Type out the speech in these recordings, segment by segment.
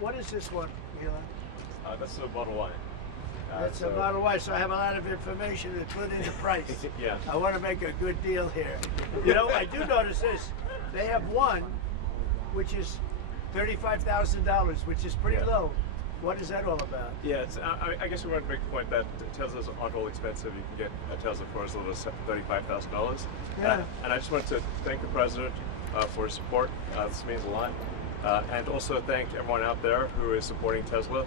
What is this one, Elon? That's a Model Y. That's a Model Y, so I have a lot of information to put into price. Yeah. I want to make a good deal here. You know, I do notice this. They have one, which is $35,000, which is pretty low. What is that all about? Yeah, it's, I guess we want to make the point that Teslas aren't all expensive. You can get a Tesla for as little as $35,000. Yeah. And I just wanted to thank the president for his support. This means a lot. And also thank everyone out there who is supporting Tesla.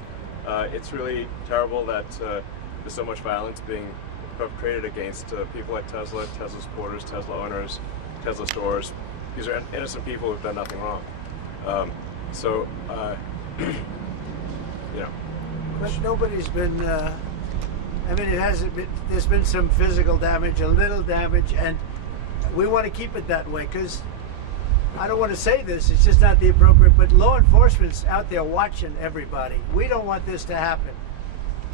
It's really terrible that there's so much violence being perpetrated against people like Tesla, Tesla supporters, Tesla owners, Tesla stores. These are innocent people who've done nothing wrong. You know. But nobody's been, I mean, it hasn't been, there's been some physical damage, a little damage, and we want to keep it that way because I don't want to say this, it's just not the appropriate, but law enforcement's out there watching everybody. We don't want this to happen.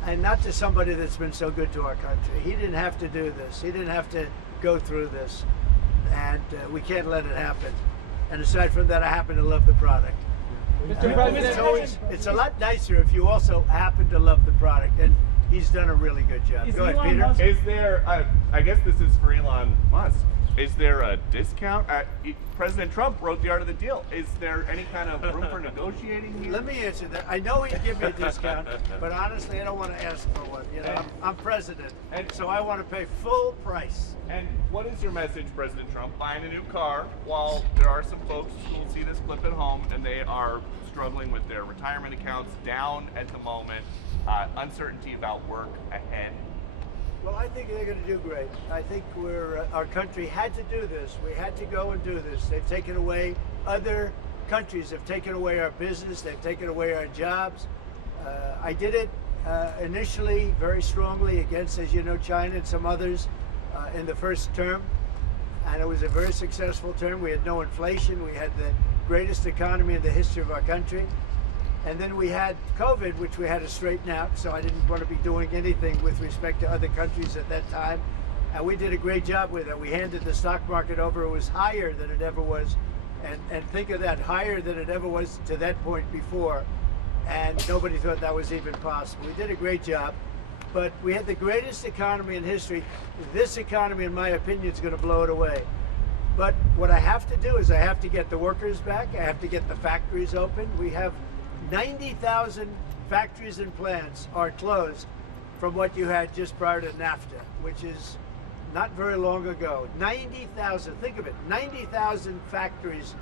And not to somebody that's been so good to our country. He didn't have to do this. He didn't have to go through this. And we can't let it happen. And aside from that, I happen to love the product. Mr. President, It's a lot nicer if you also happen to love the product. And he's done a really good job. Go ahead, Peter. Musk, is there, I guess this is for Elon Musk, is there a discount? President Trump wrote the art of the deal. Is there any kind of room for negotiating here? Let me answer that. I know he'd give me a discount, but honestly, I don't want to ask for one. You know, I'm president, and so I want to pay full price. And what is your message, President Trump? Buying a new car while there are some folks who will see this clip at home and they are struggling with their retirement accounts down at the moment, uncertainty about work ahead. Well, I think they're going to do great. I think our country had to do this. We had to go and do this. They've taken away, other countries have taken away our business. They've taken away our jobs. I did it initially very strongly against, as you know, China and some others in the first term. And it was a very successful term. We had no inflation. We had the greatest economy in the history of our country. And then we had COVID, which we had to straighten out, so I didn't want to be doing anything with respect to other countries at that time. And we did a great job with it. We handed the stock market over. It was higher than it ever was. And think of that, higher than it ever was to that point before. And nobody thought that was even possible. We did a great job. But we had the greatest economy in history. This economy, in my opinion, is going to blow it away. But what I have to do is I have to get the workers back. I have to get the factories open. We have 90,000 factories and plants are closed from what you had just prior to NAFTA, which is not very long ago. 90,000, think of it, 90,000 factories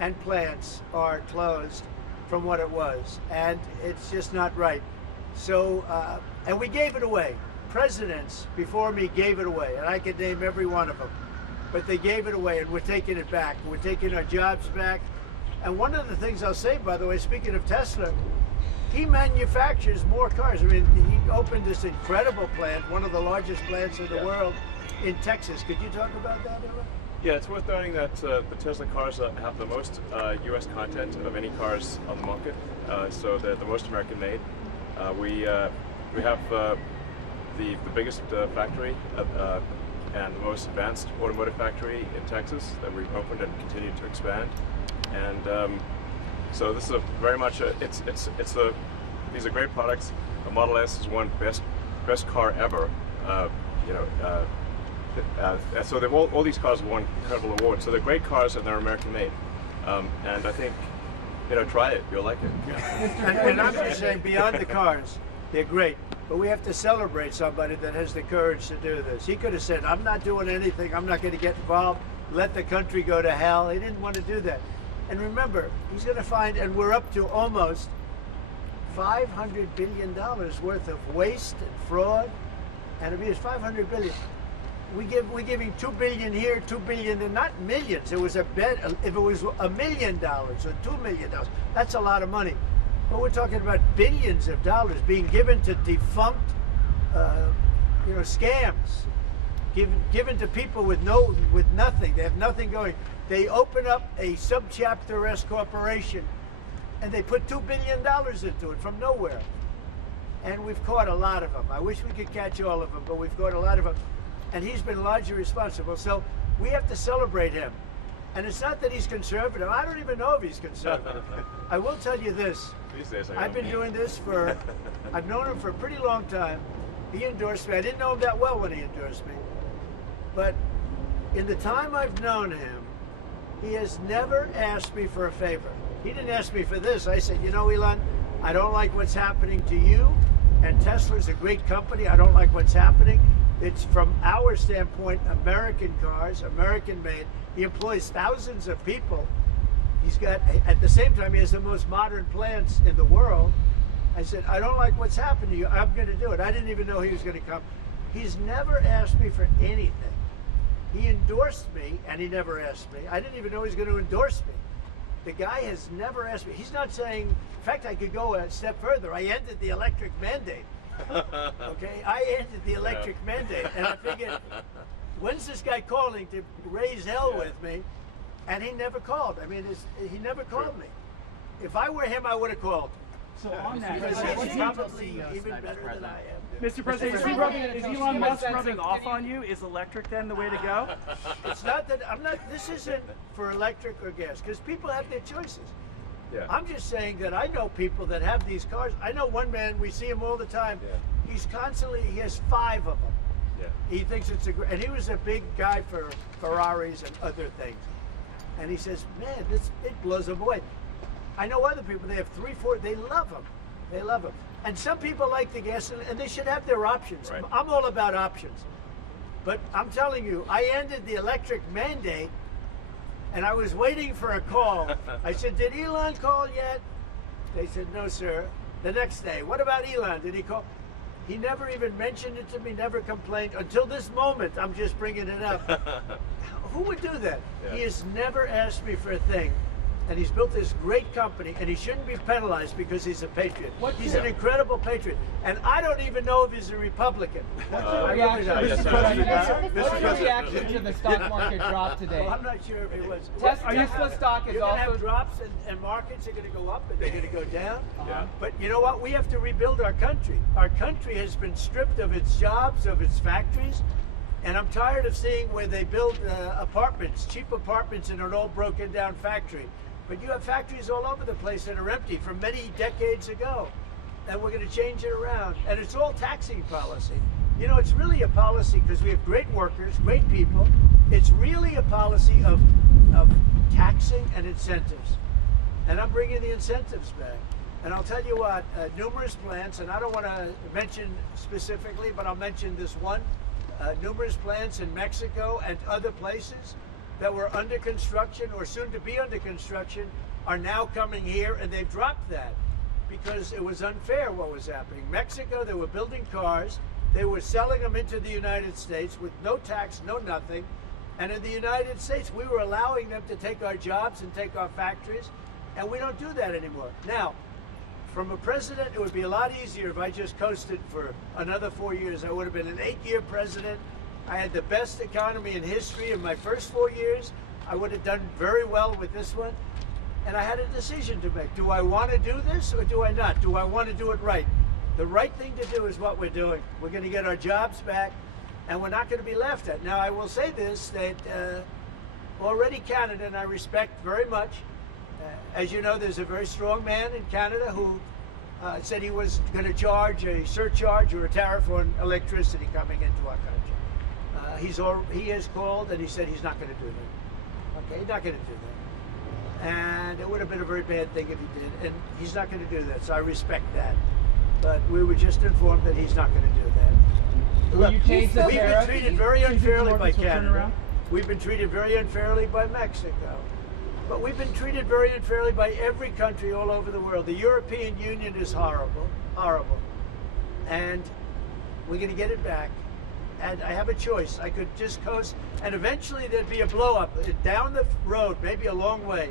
and plants are closed from what it was, and it's just not right. So, and we gave it away. Presidents before me gave it away, and I could name every one of them, but they gave it away, and we're taking it back. We're taking our jobs back. And one of the things I'll say, by the way, speaking of Tesla, he manufactures more cars. I mean, he opened this incredible plant, one of the largest plants in the world, in Texas. Could you talk about that, Ella? Yeah, it's worth noting that the Tesla cars have the most U.S. content of any cars on the market. So they're the most American made. We have the biggest factory and the most advanced automotive factory in Texas that we've opened and continue to expand. And so this is very much these are great products. The Model S is one best car ever. So they've all these cars have won incredible awards. So they're great cars and they're American made. And I think, try it, you'll like it. And I'm just saying, beyond the cars, they're great. But we have to celebrate somebody that has the courage to do this. He could have said, I'm not doing anything, I'm not going to get involved, let the country go to hell. He didn't want to do that. And remember, he's going to find, and we're up to almost $500 billion worth of waste and fraud, and it's $500 billion. We're giving $2 billion here, $2 billion there, not millions. It was a bet. If it was $1 million or $2 million, that's a lot of money. But we're talking about billions of dollars being given to defunct, scams, given to people with nothing. They have nothing going. They open up a subchapter S corporation, and they put $2 billion into it from nowhere. And we've caught a lot of them. I wish we could catch all of them, but we've caught a lot of them. And he's been largely responsible. So we have to celebrate him. And it's not that he's conservative. I don't even know if he's conservative. I will tell you this. These days, I've been doing this for, I've known him for a pretty long time. He endorsed me. I didn't know him that well when he endorsed me. But in the time I've known him, he has never asked me for a favor. He didn't ask me for this. I said, you know, Elon, I don't like what's happening to you. And Tesla's a great company. I don't like what's happening. It's from our standpoint, American cars, American made. He employs thousands of people. He's got, at the same time, he has the most modern plants in the world. I said, I don't like what's happened to you. I'm going to do it. I didn't even know he was going to come. He's never asked me for anything. He endorsed me, and he never asked me. I didn't even know he was going to endorse me. The guy has never asked me. He's not saying, in fact, I could go a step further. I ended the electric mandate. Okay, I ended the electric mandate, and I figured, when's this guy calling to raise hell with me? And he never called. I mean, he never called me. If I were him, I would have called. So on that, Because he's probably even better than I am. Mr. President, is Elon Musk rubbing off on you? Is electric then the way to go? It's not that I'm not. This isn't for electric or gas because people have their choices. Yeah. I'm just saying that I know people that have these cars. I know one man. We see him all the time. Yeah. He's constantly. He has 5 of them. Yeah. He thinks it's a great. And he was a big guy for Ferraris and other things. And he says, man, it blows him away. I know other people. They have 3, 4. They love them. They love them. And some people like the gas, and they should have their options. Right. I'm all about options. But I'm telling you, I ended the electric mandate, and I was waiting for a call. I said, did Elon call yet? They said, no, sir. The next day, what about Elon? Did he call? He never even mentioned it to me, never complained. Until this moment, I'm just bringing it up. Who would do that? Yeah. He has never asked me for a thing. And he's built this great company, and he shouldn't be penalized because he's a patriot. He's an incredible patriot. And I don't even know if he's a Republican. What's I your really reaction, don't. Mr. President? What's your reaction to the stock market drop today? Well, I'm not sure if it was. Tesla stock is You're going to also have drops, and markets are going to go up, and they're going to go down. Yeah. But you know what? We have to rebuild our country. Our country has been stripped of its jobs, of its factories. And I'm tired of seeing where they build apartments, cheap apartments in an old broken down factory. But you have factories all over the place that are empty from many decades ago. And we're going to change it around. And it's all taxing policy. You know, it's really a policy because we have great workers, great people. It's really a policy of taxing and incentives. And I'm bringing the incentives back. And I'll tell you what, numerous plants, and I don't want to mention specifically, but I'll mention this one. Numerous plants in Mexico and other places that were under construction or soon to be under construction are now coming here, and they've dropped that because it was unfair what was happening. Mexico, they were building cars, they were selling them into the United States with no tax, no nothing, and in the United States we were allowing them to take our jobs and take our factories, and we don't do that anymore. Now, from a president, it would be a lot easier if I just coasted for another 4 years. I would have been an 8-year president. I had the best economy in history in my first 4 years. I would have done very well with this one. And I had a decision to make. Do I want to do this or do I not? Do I want to do it right? The right thing to do is what we're doing. We're going to get our jobs back, and we're not going to be laughed at. Now, I will say this, that already Canada, and I respect very much, as you know, there's a very strong man in Canada who said he was going to charge a surcharge or a tariff on electricity coming into our country. He has called and he said he's not going to do that. Okay, he's not going to do that. And it would have been a very bad thing if he did. And he's not going to do that, so I respect that. But we were just informed that he's not going to do that. Will you change the We've been tariff? treated very unfairly by Markets will turn Canada. around? We've been treated very unfairly by Mexico. But we've been treated very unfairly by every country all over the world. The European Union is horrible, horrible. And we're going to get it back. And I have a choice. I could just coast, and eventually there'd be a blow up down the road, maybe a long way.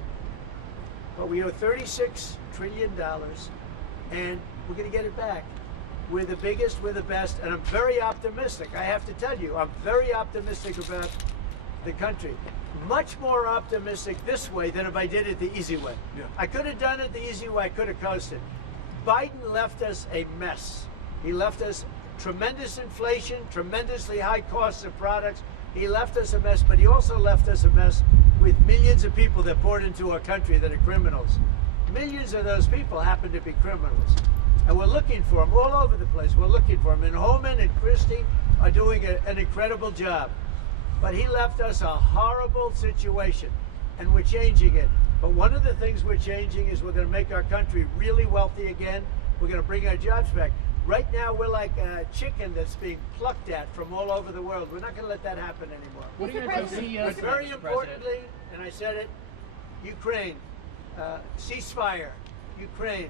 But we owe $36 trillion, and we're going to get it back. We're the biggest, we're the best, and I'm very optimistic. I have to tell you, I'm very optimistic about the country. Much more optimistic this way than if I did it the easy way. Yeah. I could have done it the easy way, I could have coasted. Biden left us a mess. He left us tremendous inflation, tremendously high costs of products. He left us a mess, but he also left us a mess with millions of people that poured into our country that are criminals. millions of those people happen to be criminals. And we're looking for them all over the place. We're looking for them. And Holman and Christie are doing an incredible job. But he left us a horrible situation, and we're changing it. But one of the things we're changing is we're going to make our country really wealthy again. We're going to bring our jobs back. Right now, we're like a chicken that's being plucked at from all over the world. We're not going to let that happen anymore. What are you going to do? But very importantly, and I said it, Ukraine, ceasefire. Ukraine,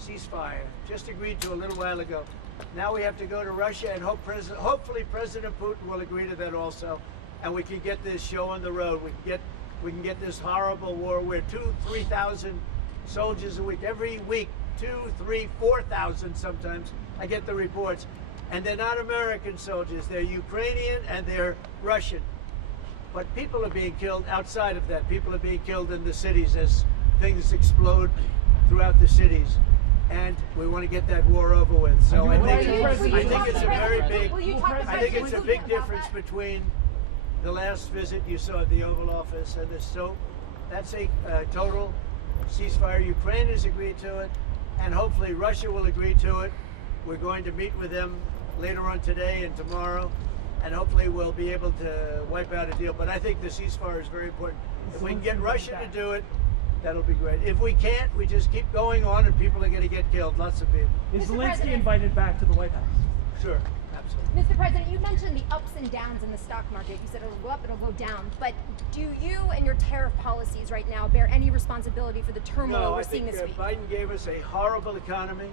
ceasefire. Just agreed to a little while ago. Now we have to go to Russia, and hopefully President Putin will agree to that also, and we can get this show on the road. We can get this horrible war where 2,000-3,000 soldiers a week, every week, 2,000, 3,000, 4,000 sometimes. I get the reports, and they're not American soldiers. They're Ukrainian and they're Russian. But people are being killed outside of that. People are being killed in the cities as things explode throughout the cities. And we want to get that war over with. So I think it's a very big, I think it's a big difference between the last visit you saw at the Oval Office and this. So that's a total ceasefire. Ukraine has agreed to it, and hopefully Russia will agree to it. We're going to meet with them later on today and tomorrow, and hopefully we'll be able to wipe out a deal. But I think the ceasefire is very important. If we can get Russia to do it, that'll be great. If we can't, we just keep going on, and people are going to get killed. Lots of people. Is Zelensky invited back to the White House? Sure, absolutely. Mr. President, you mentioned the ups and downs in the stock market. You said it'll go up, it'll go down. But do you and your tariff policies right now bear any responsibility for the turmoil we're seeing this week? Biden gave us a horrible economy.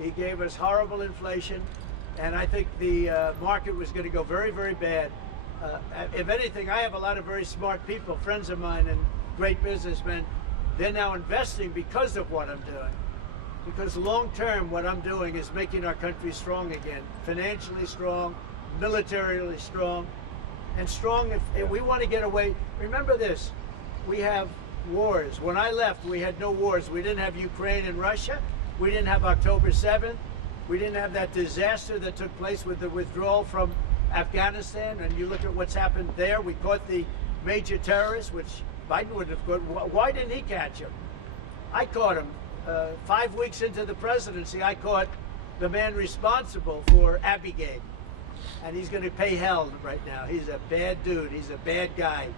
He gave us horrible inflation. And I think the market was going to go very, very bad. If anything, I have a lot of very smart people, friends of mine and great businessmen. They're now investing because of what I'm doing. Because long term, what I'm doing is making our country strong again. Financially strong, militarily strong, and strong if we want to get away. Remember this, we have wars. When I left, we had no wars. We didn't have Ukraine and Russia. We didn't have October 7th. We didn't have that disaster that took place with the withdrawal from Afghanistan. And you look at what's happened there. We caught the major terrorists, which Biden wouldn't have caught. Why didn't he catch him? I caught him. 5 weeks into the presidency, I caught the man responsible for Abigail. And he's going to pay hell right now. He's a bad dude. He's a bad guy.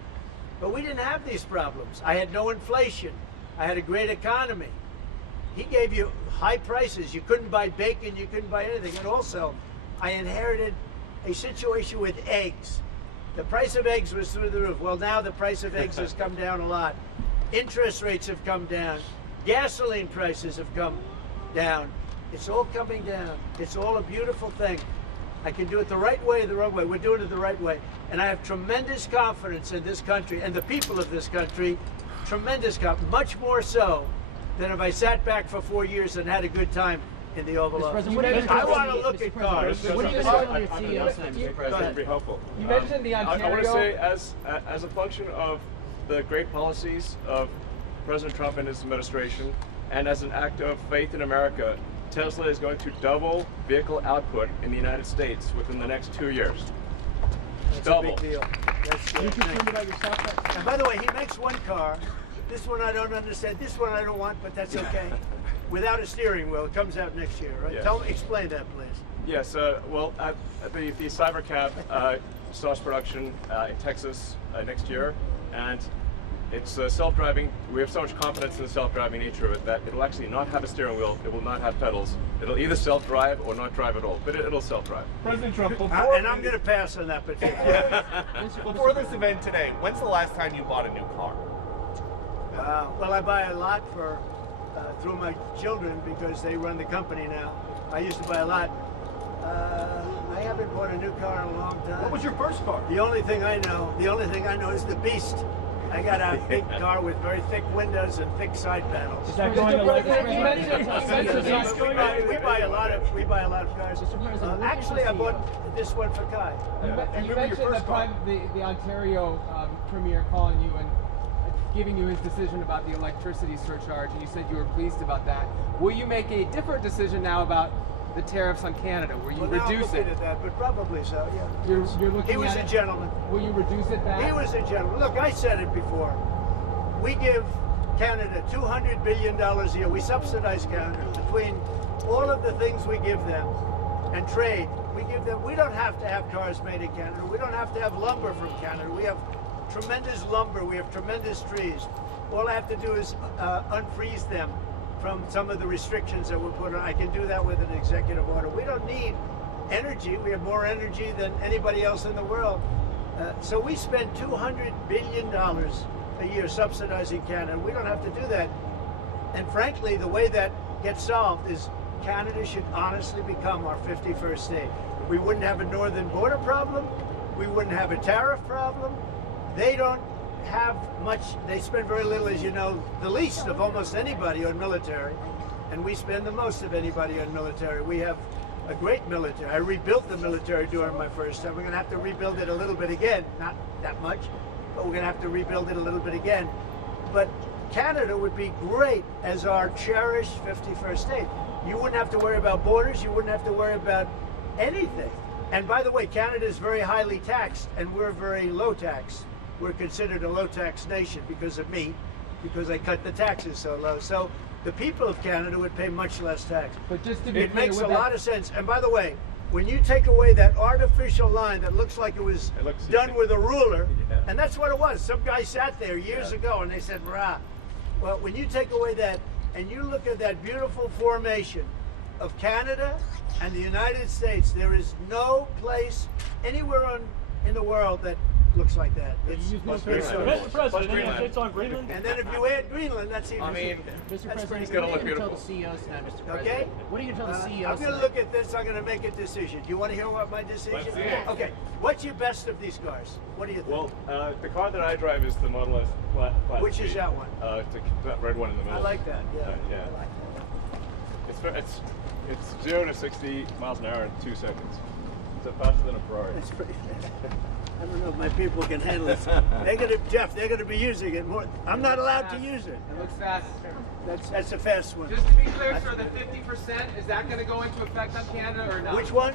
But we didn't have these problems. I had no inflation. I had a great economy. He gave you high prices. You couldn't buy bacon. You couldn't buy anything. And also, I inherited a situation with eggs. The price of eggs was through the roof. Well, now the price of eggs has come down a lot. Interest rates have come down. Gasoline prices have come down. It's all coming down. It's all a beautiful thing. I can do it the right way, the wrong way. We're doing it the right way. And I have tremendous confidence in this country and the people of this country. Tremendous confidence, much more so than if I sat back for 4 years and had a good time in the Oval Office. I want to look at cars. What are you going to do with your CEO then, Mr. President? That'd be helpful. You mentioned the Ontario. I want to say, as a function of the great policies of President Trump and his administration, and as an act of faith in America, Tesla is going to double vehicle output in the United States within the next 2 years. That's Double. a big deal. That's Are you concerned about your stock price? And by the way, he makes one car. This one I don't understand. This one I don't want, but that's okay. Without a steering wheel, it comes out next year, right? Yes. Explain that, please. Yes, well, the Cybercab starts production in Texas next year, and it's self-driving. We have so much confidence in the self-driving nature of it that it'll actually not have a steering wheel, it will not have pedals. It'll either self-drive or not drive at all, but it'll self-drive. President Trump, And I'm going to pass on that particular. before this event today, when's the last time you bought a new car? Well, I buy a lot through my children because they run the company now. I used to buy a lot. I haven't bought a new car in a long time. What was your first car? The only thing I know is the Beast. I got a big car with very thick windows and thick side panels. Is that going to like We buy a lot of cars. Actually, I bought this one for Kai. You mentioned the Ontario Premier calling you and giving you his decision about the electricity surcharge, and you said you were pleased about that. Will you make a different decision now about the tariffs on Canada? Will you reduce it? At that, but probably so. Yeah. You're looking He was at a it. gentleman. Will you reduce it back? He was a gentleman. Look, I said it before. We give Canada $200 billion a year. We subsidize Canada between all of the things we give them and trade. We give them. We don't have to have cars made in Canada. We don't have to have lumber from Canada. We have tremendous lumber. We have tremendous trees. All I have to do is unfreeze them from some of the restrictions that were put on. I can do that with an executive order. We don't need energy. We have more energy than anybody else in the world. So we spend $200 billion a year subsidizing Canada. We don't have to do that. And frankly, the way that gets solved is Canada should honestly become our 51st state. We wouldn't have a northern border problem. We wouldn't have a tariff problem. They don't have much. They spend very little, as you know, the least of almost anybody on military. And we spend the most of anybody on military. We have a great military. I rebuilt the military during my first time. We're going to have to rebuild it a little bit again. Not that much, but we're going to have to rebuild it a little bit again. But Canada would be great as our cherished 51st state. You wouldn't have to worry about borders. You wouldn't have to worry about anything. And by the way, Canada is very highly taxed, and we're very low tax. We're considered a low tax nation because of me, because I cut the taxes so low. So the people of Canada would pay much less tax. But just to be It clear, makes with a that- lot of sense. And by the way, when you take away that artificial line that looks like it was done with a ruler, and that's what it was. Some guy sat there years ago and they said, rah. Well, when you take away that and you look at that beautiful formation of Canada and the United States, there is no place anywhere in the world that looks like that. It's Mr. Greenland. President, any updates on Greenland? and then if you add Greenland, that's even. I mean, that's Mr. pretty President, gonna what look are you going to tell beautiful. the CEOs tonight, Mr. President? Okay. What are you going to tell the CEOs I'm going to tonight? look at this. I'm going to make a decision. Do you want to hear what my decision Let's is? see it. Okay. What's your best of these cars? What do you think? Well, the car that I drive is the Model S Class Which is B. that one? That red one in the middle. I like that. Yeah. Yeah. I like that. It's 0 to 60 miles an hour in 2 seconds. It's faster than a Ferrari. It's pretty fast. I don't know if my people can handle it. They're going to be using it more. I'm not allowed to use it. It looks fast. That's a fast one. Just to be clear, sir, the 50%, is that going to go into effect on Canada or not? Which one?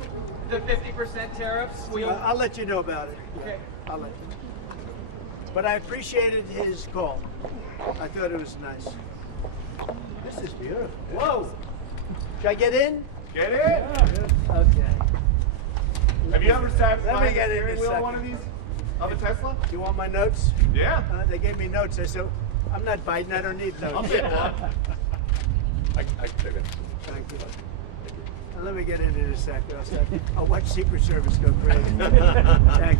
The 50% tariffs? I'll let you know about it. Okay. I'll let you know. But I appreciated his call. I thought it was nice. This is beautiful. Whoa! Should I get in? get in. Okay. Have you ever sat Let me behind get the in a steering wheel of second. one of these? Of a Tesla? Do you want my notes? Yeah. They gave me notes. I said, I'm not Biden. I don't need notes. I'll take one. I can take it. Thank you. Let me get into this sector. I'll watch Secret Service go crazy. Thank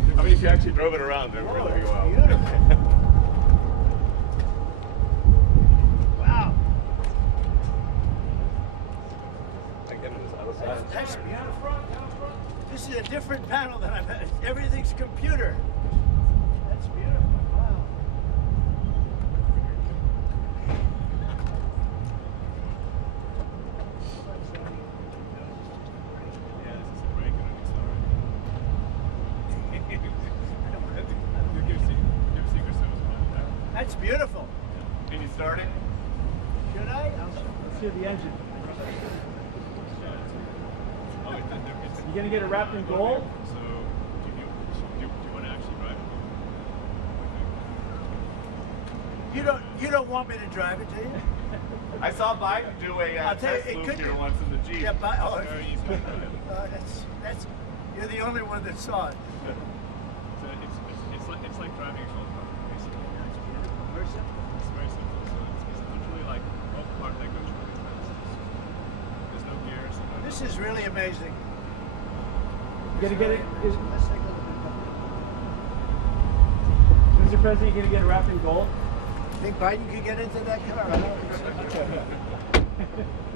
you. I mean, if you actually drove it around, it would really go out. Beautiful. Wow. I get it this other side. That's beautiful. This is a different panel than I've had. Everything's computer. That's beautiful. Wow. Yeah, this is the brake and Give Secret Service one. That's beautiful. Can you start it? Should I? Let's hear the engine. Oh, it's You gonna get it wrapped in gold? So, do you want to actually drive it? You don't want me to drive it, do you? I saw Biden do a I'll tell you, test it loop could here be- once in the Jeep. Yeah, but Very easy to drive. that's you're the only one that saw it. So it's like driving a golf cart, basically. Very simple. It's very simple. So it's literally like a cart that goes really fast. There's no gears. This is really amazing. You gonna get it? Let's take a look at Mr. President, you gonna get it wrapped in gold? that. Think Biden could get into that car? I don't think so.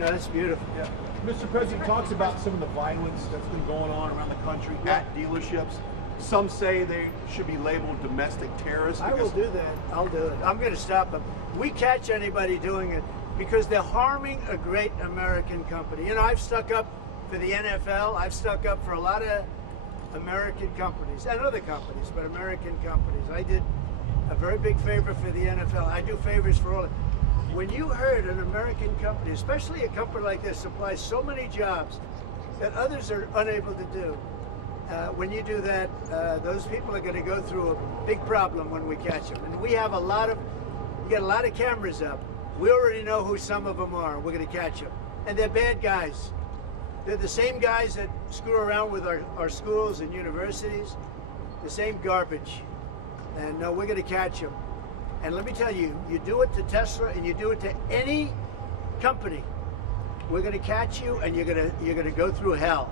No, that's beautiful. Yeah. Mr. President talks about some of the violence that's been going on around the country at dealerships. Some say they should be labeled domestic terrorists. I will do that. I'll do it. I'm going to stop them. We catch anybody doing it because they're harming a great American company. You know, I've stuck up for the NFL. I've stuck up for a lot of American companies and other companies, but American companies. I did a very big favor for the NFL. I do favors for all of them. When you heard an American company, especially a company like this, supplies so many jobs that others are unable to do, when you do that, those people are going to go through a big problem when we catch them. And we have a lot of, get a lot of cameras up. We already know who some of them are. We're going to catch them. And they're bad guys. They're the same guys that screw around with our schools and universities, the same garbage. And no, we're going to catch them. And let me tell you, you do it to Tesla and you do it to any company, we're going to catch you and you're going to go through hell.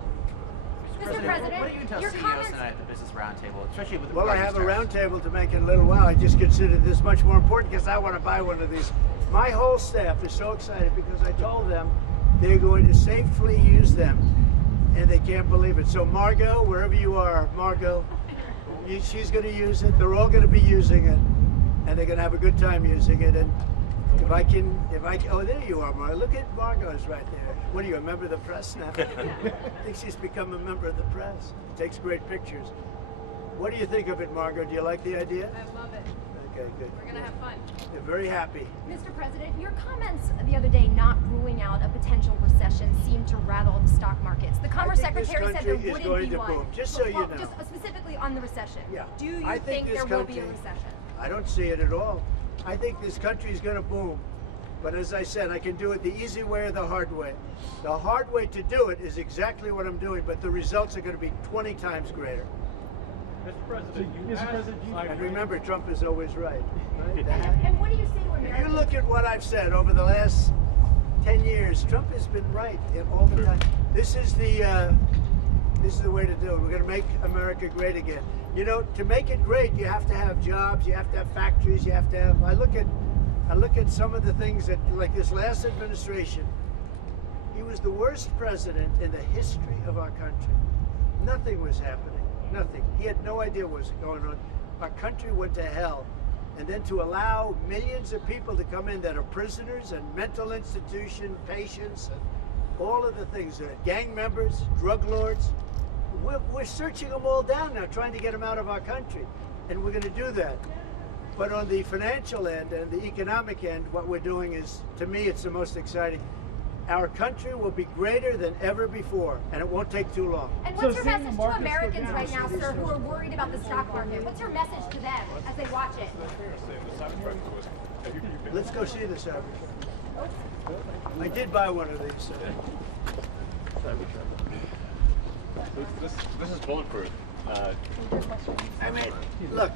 Mr. President, what do you tell your CEOs comments... tonight at the Business Roundtable, especially with the Well, I regarding have a tariffs? roundtable to make in a little while. I just considered this much more important because I want to buy one of these. My whole staff is so excited because I told them they're going to safely use them, and they can't believe it. So Margot, wherever you are, Margot, she's going to use it. They're all going to be using it, and they're going to have a good time using it. And if I can, oh, there you are, Margot. Look at Margot's right there. What are you, a member of the press now? I think she's become a member of the press. Takes great pictures. What do you think of it, Margot? Do you like the idea? I love it. Okay, good. We're gonna have fun. They're very happy. Mr. President, your comments the other day not ruling out a potential recession seemed to rattle the stock markets. The Commerce I think this Secretary said there country is wouldn't going be to one. boom, just so you know. Just specifically on the recession. Yeah. Do you I think this there will be a country- recession? I don't see it at all. I think this country is going to boom. But as I said, I can do it the easy way or the hard way. The hard way to do it is exactly what I'm doing, but the results are going to be 20 times greater. Mr. President, And remember, Trump is always right. And what do you say to If Americans? you look at what I've said over the last 10 years, Trump has been right all the time. This is the way to do it. We're going to make America great again. You know, to make it great, you have to have jobs, you have to have factories, you have to have. I look at some of the things that, like this last administration, he was the worst president in the history of our country. Nothing was happening. Nothing. He had no idea what was going on. Our country went to hell. And then to allow millions of people to come in that are prisoners and mental institution patients, and all of the things, gang members, drug lords, we're searching them all down now, trying to get them out of our country. And we're going to do that. But on the financial end and the economic end, what we're doing is, to me, it's the most exciting. Our country will be greater than ever before, and it won't take too long. And what's your message to Americans right now, sir, who are worried about the stock market? What's your message to them as they watch it? Let's go see this average. I did buy one of these. This is bulletproof. I mean, look,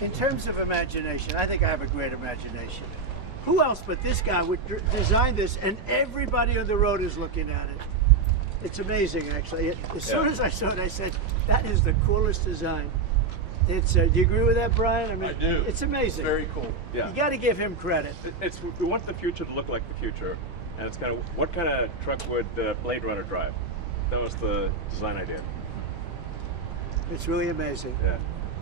in terms of imagination, I think I have a great imagination. Who else but this guy would design this, and everybody on the road is looking at it? It's amazing, actually. As soon as I saw it, I said, that is the coolest design. It's. Do you agree with that, Brian? I mean, I do. It's amazing. Very cool. Yeah. You got to give him credit. We want the future to look like the future, and it's kind of what kind of truck would Blade Runner drive? That was the design idea. It's really amazing. Yeah.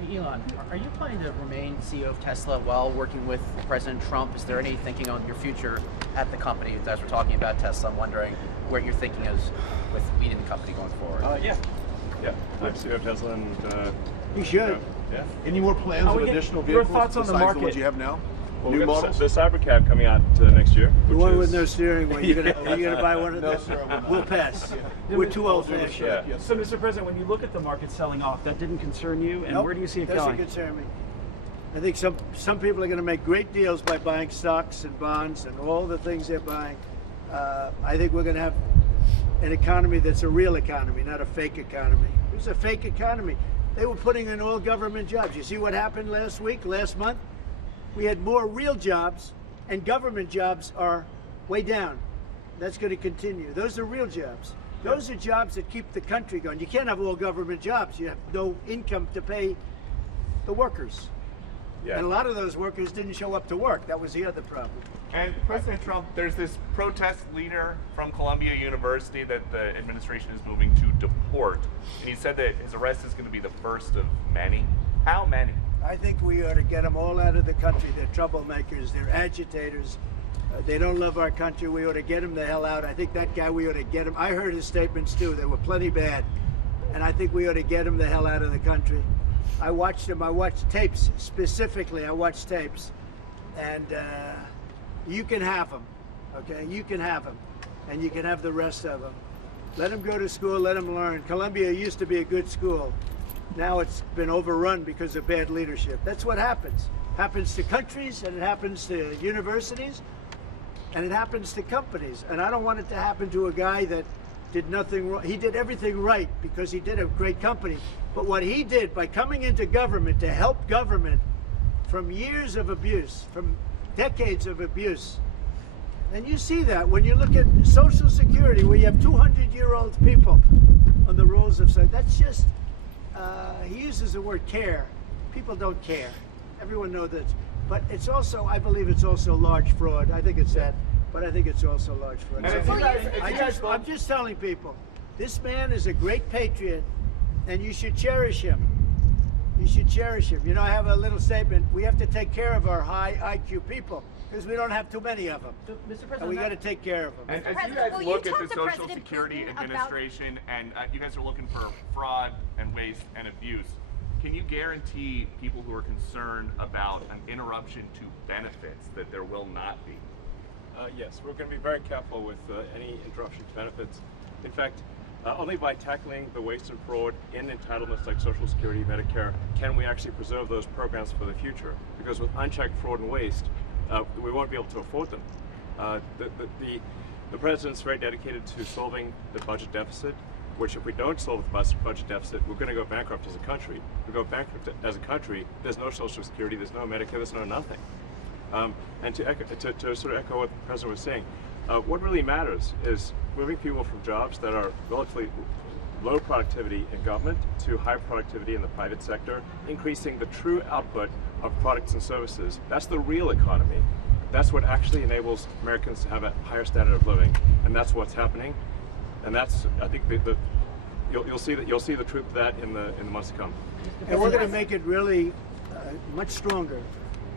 Hey, Elon, are you planning to remain CEO of Tesla while working with President Trump? Is there any thinking on your future at the company? As we're talking about Tesla, I'm wondering where your thinking is with leading the company going forward. Yeah. I'm CEO of Tesla, and You should. yeah. Any more plans of we get additional your vehicles thoughts on the besides market? the ones you have now? Well, New we got models? the Cybercab coming out next year. The which one is, with no steering wheel. Are you gonna buy one of No, those? sir, I will not. We'll pass. We're too old fashioned. Yeah. Yes, So, Mr. President, when you look at the market selling off, that didn't concern you, and where do you see it doesn't going? concern me. I think some people are going to make great deals by buying stocks and bonds and all the things they're buying. I think we're going to have an economy that's a real economy, not a fake economy. It was a fake economy. They were putting in all government jobs. You see what happened last month? We had more real jobs, and government jobs are way down. That's going to continue. Those are real jobs. Those are jobs that keep the country going. You can't have all government jobs. You have no income to pay the workers. Yeah. And a lot of those workers didn't show up to work. That was the other problem. And President Trump, there's this protest leader from Columbia University that the administration is moving to deport. And he said that his arrest is going to be the first of many. How many? I think we ought to get them all out of the country. They're troublemakers. They're agitators. They don't love our country. We ought to get them the hell out. I think that guy, we ought to get him. I heard his statements too. They were plenty bad. And I think we ought to get him the hell out of the country. I watched him. I watched tapes. Specifically, I watched tapes. And you can have them. Okay? You can have them. And you can have the rest of them. Let them go to school. Let them learn. Columbia used to be a good school. Now it's been overrun because of bad leadership. That's what happens. happens to countries, and it happens to universities, and it happens to companies. And I don't want it to happen to a guy that did nothing wrong. He did everything right because he did a great company. But what he did by coming into government to help government from years of abuse, from decades of abuse, and you see that when you look at Social Security, where you have 200-year-old people on the rolls of society. That's just, he uses the word care. People don't care. Everyone knows that. But it's also, I believe it's also large fraud. I think it's that, but I think it's also large fraud. And So I'm just telling people, this man is a great patriot, and you should cherish him. You should cherish him. You know, I have a little statement. We have to take care of our high IQ people because we don't have too many of them. So, Mr. President, And we got to take care of them. And as you President, guys will you look at talk the to Social President Security Putin about- Administration and you guys are looking for fraud and waste and abuse, can you guarantee people who are concerned about an interruption to benefits that there will not be? Yes, we're going to be very careful with any interruption to benefits. In fact, only by tackling the waste and fraud in entitlements like Social Security, Medicare, can we actually preserve those programs for the future. Because with unchecked fraud and waste, we won't be able to afford them. The president's very dedicated to solving the budget deficit, which if we don't solve the budget deficit, we're going to go bankrupt as a country. If we go bankrupt as a country, there's no Social Security, there's no Medicare, there's no nothing. And to sort of echo what the president was saying, what really matters is moving people from jobs that are relatively low productivity in government to high productivity in the private sector, increasing the true output of products and services. That's the real economy. That's what actually enables Americans to have a higher standard of living, and that's what's happening. And that's, I think, you'll see the truth of that in the months to come. And we're going to make it really much stronger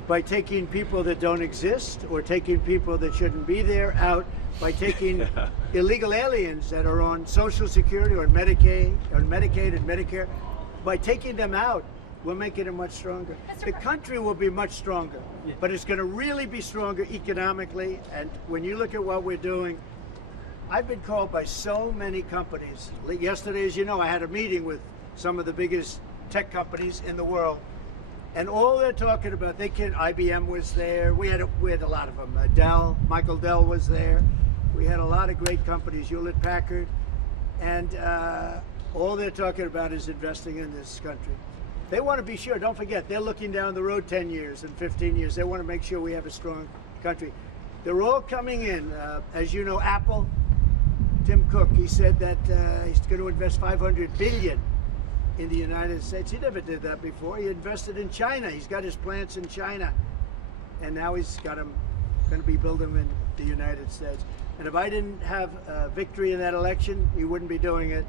by taking people that don't exist or taking people that shouldn't be there out, by taking illegal aliens that are on Social Security or Medicaid and Medicare. By taking them out, we're making it much stronger. The country will be much stronger, but it's going to really be stronger economically. And when you look at what we're doing, I've been called by so many companies. Yesterday, as you know, I had a meeting with some of the biggest tech companies in the world. And all they're talking about, IBM was there. We had a lot of them. Dell, Michael Dell was there. We had a lot of great companies, Hewlett Packard. And all they're talking about is investing in this country. They want to be sure, don't forget, they're looking down the road 10 years and 15 years. They want to make sure we have a strong country. They're all coming in. As you know, Apple, Tim Cook, he said that he's going to invest $500 billion in the United States. He never did that before. He invested in China. He's got his plants in China. And now he's got them, going to be building them in the United States. And if I didn't have victory in that election, he wouldn't be doing it.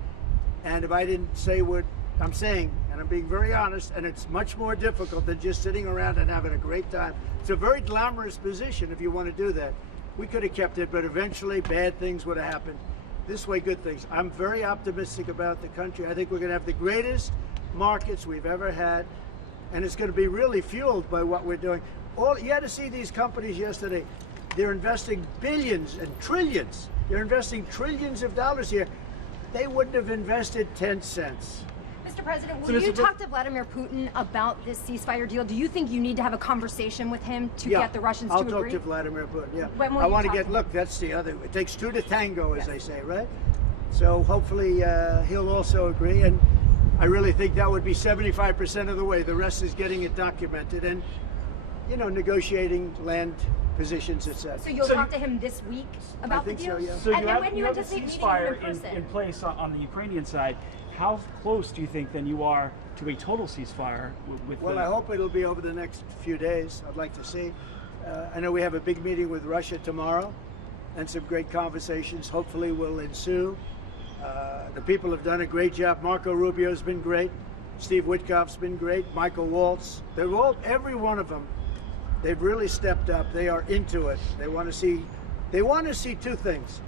And if I didn't say what I'm saying, and I'm being very honest, and it's much more difficult than just sitting around and having a great time. It's a very glamorous position if you want to do that. We could have kept it, but eventually bad things would have happened. This way, good things. I'm very optimistic about the country. I think we're going to have the greatest markets we've ever had, and it's going to be really fueled by what we're doing. You had to see these companies yesterday. They're investing billions and trillions. They're investing trillions of dollars here. They wouldn't have invested 10 cents. Mr. President, will you talk to Vladimir Putin about this ceasefire deal? Do you think you need to have a conversation with him to get the Russians to agree? I'll talk to Vladimir Putin, yeah. When will I you want to talk get, to him? look, that's the other, it takes two to tango, as they say, right? So hopefully he'll also agree, and I really think that would be 75% of the way. The rest is getting it documented and, you know, negotiating land positions, etc. So you'll talk to him this week about the think deal? so, yeah. So And you then have, when you have a anticipate meeting him ceasefire in person? in place on the Ukrainian side. How close do you think then you are to a total ceasefire with Well, I hope it'll be over the next few days. I'd like to see. I know we have a big meeting with Russia tomorrow, and some great conversations hopefully will ensue. The people have done a great job. Marco Rubio's been great. Steve Witkoff's been great. Michael Waltz. They're all, every one of them, they've really stepped up. They are into it. They want to see two things.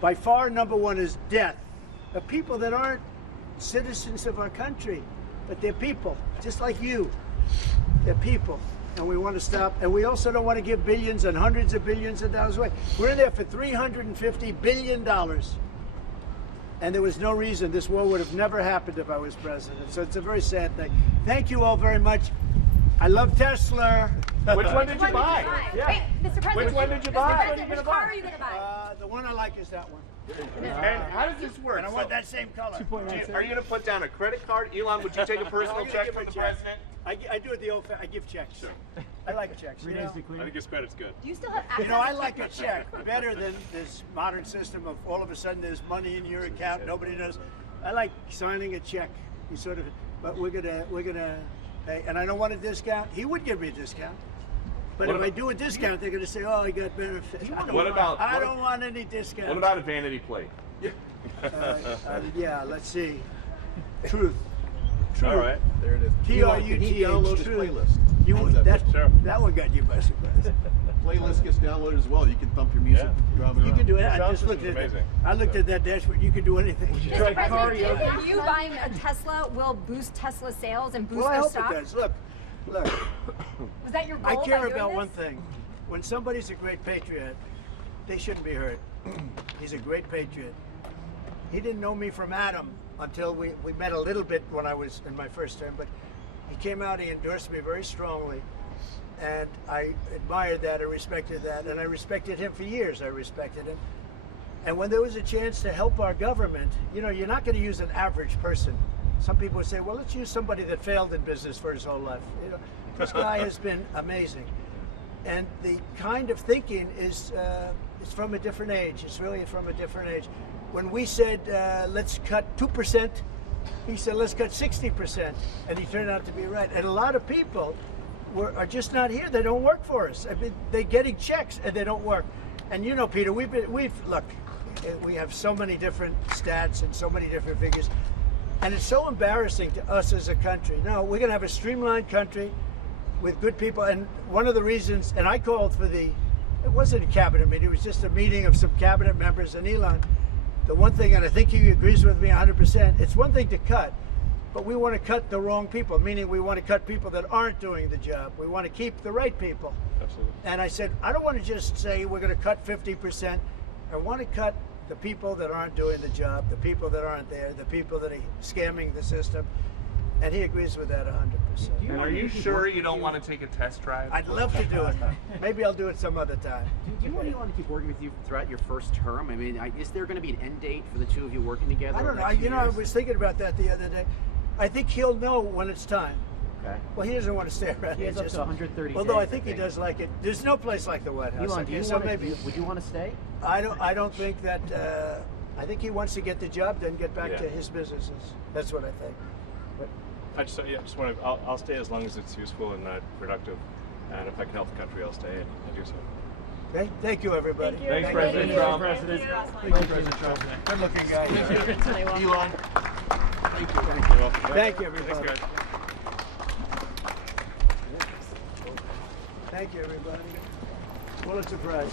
By far, number one is death. The people that aren't citizens of our country, but they're people, just like you. They're people, and we want to stop. And we also don't want to give billions and hundreds of billions of dollars away. We're in there for $350 billion. And there was no reason this war would have never happened if I was president. So it's a very sad thing. Thank you all very much. I love Tesla. Which one did you buy? Yeah. Wait, Mr. President. Which one did you Mr. buy? President, which car are you going to buy? The one I like is that one. And how does this work? And I want that same color. Are you going to put down a credit card? Elon, would you take a personal I'm gonna check give from a the check. president? I do it the old I give checks. Sure. I like checks. Three You days know? to clear. I think his credit's good. Do you still have access? You know, I like a check better than this modern system of all of a sudden there's money in your account, nobody knows. I like signing a check. You sort of, but we're gonna, and I don't want a discount. He would give me a discount. But What if I about- do a discount, they're going to say, "Oh, he got benefits." I don't want any discounts. What about a vanity plate? Yeah, let's see. Truth. All right. There it is. Truth. Can he download his playlist? You How's that? that one got you by surprise. Playlist gets downloaded as well. You can thump your music driving You around. can do it. The I sound just looked system's at amazing. I looked at that dashboard. You can do anything. Mr. President, do you think you buying a Tesla will boost Tesla sales and boost Well, I their hope stock? it does. Look. Was that your goal I by care doing about this? one thing. When somebody's a great patriot, they shouldn't be hurt. He's a great patriot. He didn't know me from Adam until we met a little bit when I was in my first term, but he came out, he endorsed me very strongly, and I admired that, I respected that, and I respected him for years. I respected him. And when there was a chance to help our government, you know, you're not going to use an average person. Some people would say, well, let's use somebody that failed in business for his whole life. You know, this guy has been amazing. And the kind of thinking is from a different age. It's really from a different age. When we said, let's cut 2%, he said, let's cut 60%. And he turned out to be right. And a lot of people are just not here. They don't work for us. I mean, they're getting checks and they don't work. And you know, Peter, look, we have so many different stats and so many different figures. And it's so embarrassing to us as a country. No, we're going to have a streamlined country with good people. And one of the reasons, and I called for it wasn't a cabinet meeting, it was just a meeting of some cabinet members and Elon. The one thing, and I think he agrees with me 100%, it's one thing to cut, but we want to cut the wrong people, meaning we want to cut people that aren't doing the job. We want to keep the right people. Absolutely. And I said, I don't want to just say we're going to cut 50%. I want to cut the people that aren't doing the job, the people that aren't there, the people that are scamming the system. And he agrees with that 100%. And are you sure you don't want to take a test drive? I'd love to do it. Maybe I'll do it some other time. Do you want Elon to keep working with you throughout your first term? I mean, is there going to be an end date for the two of you working together? I don't know. I was thinking about that the other day. I think he'll know when it's time. Okay. Well, he doesn't want to stay around. He has here up to 130 although I days, think he does like it. There's no place like the White House. Elon, do you so want maybe would you want to stay? I don't think that. I think he wants to get the job, then get back to his businesses. That's what I think. I just want to. I'll stay as long as it's useful and productive, and if I can help the country, I'll stay and do so. Okay. Thank you, everybody. Thanks, President Trump. President. Thank you, President Trump. Good looking guy. Elon. Thank you. Thank you, everybody. Thanks, guys. Thank you, everybody. Pulitzer Prize.